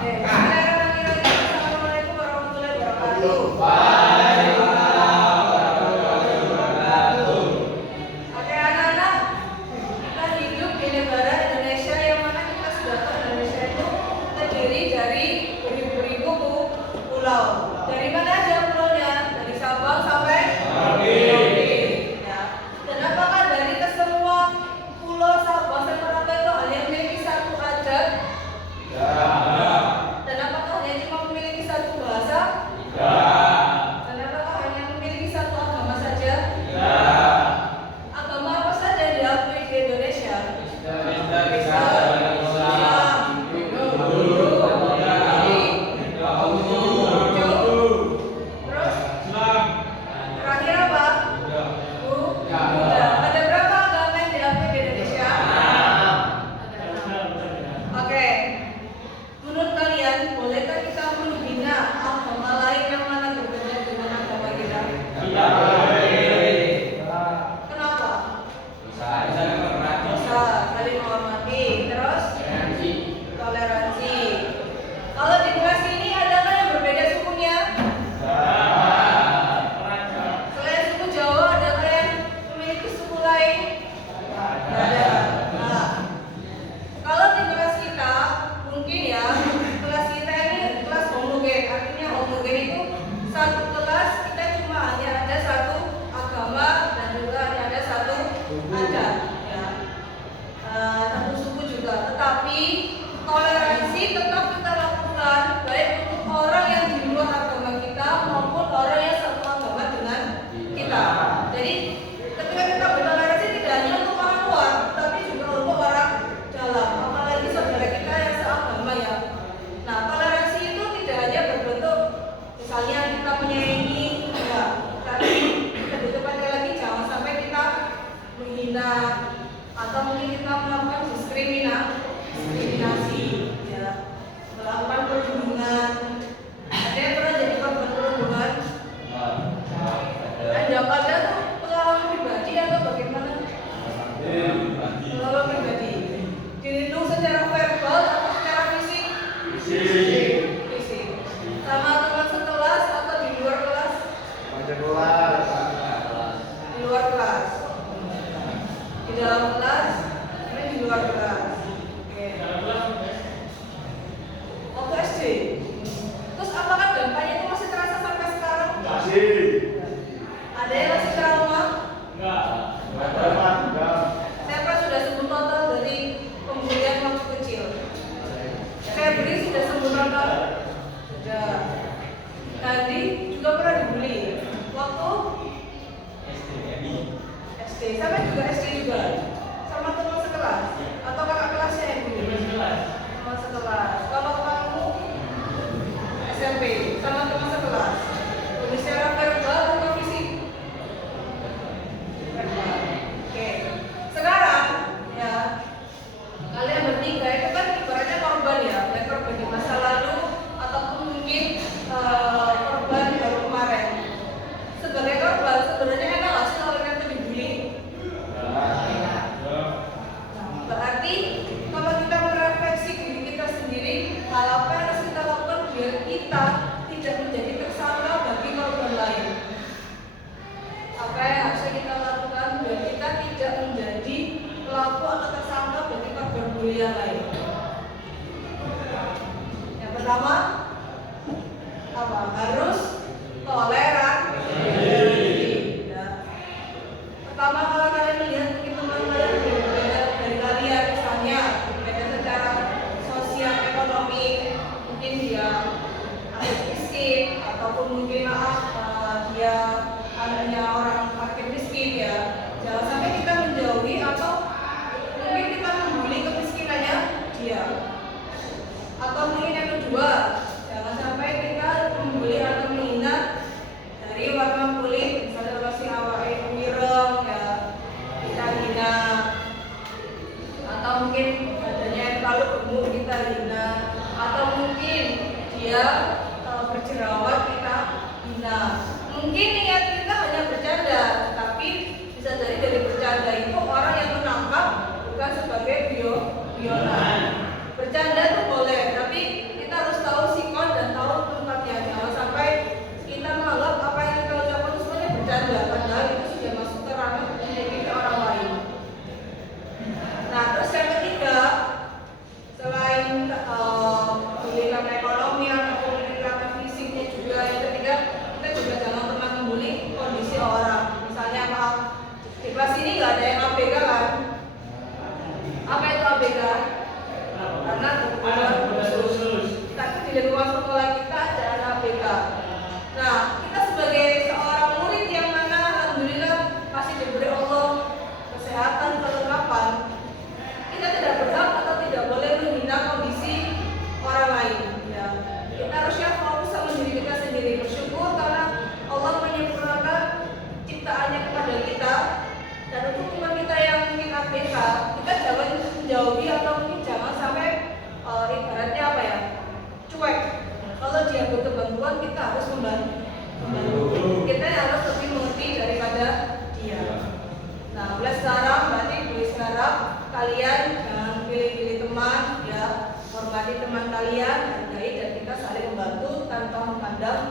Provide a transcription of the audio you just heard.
Assalamualaikum warahmatullahi wabarakatuh. Oke anak-anak, kita hidup di negara Indonesia yang mana kita sudah tahu Indonesia itu terdiri dari beribu-ribu pulau. Dari mana aja pulaunya? Dari Sabang sampai Merauke. Ya. Dan apakah dari kesemua pulau Sabang sampai Merauke itu hanya memiliki satu adat? Dan apakah hanya cuma memiliki satu bahasa? Dan apakah hanya memiliki satu agama saja? Agama apa saja yang diakui di Indonesia? Islam, terus terakhir apa? Buddha. Ada berapa agama yang diakui di Indonesia? Oke. Menurut kalian, bolehkah kita menghina agama lain yang mana berbeda dengan agama kita? Kenapa? Bisa saling menghormati, terus toleransi. Kalau di kelas ini adakah yang berbeda sukunya? Selain suku Jawa, adakah yang memiliki suku lain? Tidak ada. Nah, kalau di kelas kita, mungkin ya, kelas kita ini kelas homogen. Artinya homogen itu satu kelas kita cuma hanya ada satu agama dan juga hanya ada satu adat, ya. Satu suku juga. Tetapi toleransi tetap kita lakukan, baik untuk orang yang di luar agama kita maupun orang yang satu agama dengan kita. Jadi ketika kita bertoleransi tidak hanya untuk orang luar, tapi juga untuk orang dalam, apalagi saudara kita yang seagama ya. Nah, toleransi itu tidak hanya berbentuk misalnya kita menyayangi, enggak, tapi lebih tepatnya lagi jangan sampai kita menghina atau mungkin kita melakukan diskriminasi, ya, melakukan perundungan. Ada yang pernah jadi korban perundungan? Ada pada tuh pengalaman pribadi atau bagaimana? Pengalaman pribadi. Dirindung secara verbal atau secara fisik? Fisik. Sama teman sekelas atau di luar kelas? Di luar kelas. Di dalam kelas, ini di luar kelas. Oke. Waktu SD. Terus apakah dampaknya itu masih terasa sampai sekarang? Ada yang masih trauma? Siapa sudah sembuh total dari pembulian waktu kecil? Febri sudah sembuh total? Sudah. Tadi juga pernah dibully waktu SD. Sampai juga SD juga sama teman sekelas atau kakak kelasnya yang dulu? Teman sekelas. Kalau kamu SMP sama teman sekelas, lebih secara verbal atau fisik? Verbal. Oke. Sekarang ya, kalian bertiga itu kan ibaratnya korban ya, baik korban di masa lalu ataupun mungkin korban baru kemarin. Sebagai korban sebenarnya enak nggak sih kalau kalian tuh dibully? Berarti kalau kita merefleksi diri kita sendiri, hal apa yang harus kita lakukan biar kita tidak menjadi tersangka bagi korban lain? Apa yang harus kita lakukan biar kita tidak menjadi pelaku atau tersangka bagi korban bulian lain? Yang pertama, apa? Harus toleransi. Ya. Pertama, kalau kalian melihat mungkin teman kalian berbeda dari kalian, misalnya berbeda secara sosial ekonomi, mungkin dia anak miskin ataupun mungkin dia anaknya orang fakir miskin ya. Jangan sampai kita menjauhi atau mungkin kita membuli kemiskinannya dia. Atau mungkin yang kedua, jangan sampai kita membuli atau menghina dari warna kulit, misalnya kalau si awake ireng ya kita hina, atau mungkin badannya yang terlalu gemuk kita hina, atau mungkin dia berjerawat kita hina. Mungkin niat kita hanya bercanda, tapi bisa jadi dari bercanda itu orang yang menangkap bukan sebagai bionan. Bercanda itu boleh, tapi kita harus kebutuhan khusus. Tapi di lingkungan sekolah kita ada anak ABK. Nah, kita sebagai seorang murid yang mana alhamdulillah masih diberi Allah kesehatan, kelengkapan, kita tidak berhak atau tidak boleh menghina kondisi orang lain. Ya, kita harusnya fokus sama diri kita sendiri, bersyukur karena Allah menyempurnakan ciptaannya kepada kita. Dan untuk teman kita yang mungkin ABK, kita jangan menjauhi atau mungkin jangan sampai ibaratnya apa ya, cuek. Kalau dia butuh bantuan, kita harus membantu. Kita harus lebih mengerti daripada dia. Nah, mulai sekarang, berarti mulai sekarang kalian jangan pilih-pilih teman, ya, hormati teman kalian, hargai dan kita saling membantu tanpa memandang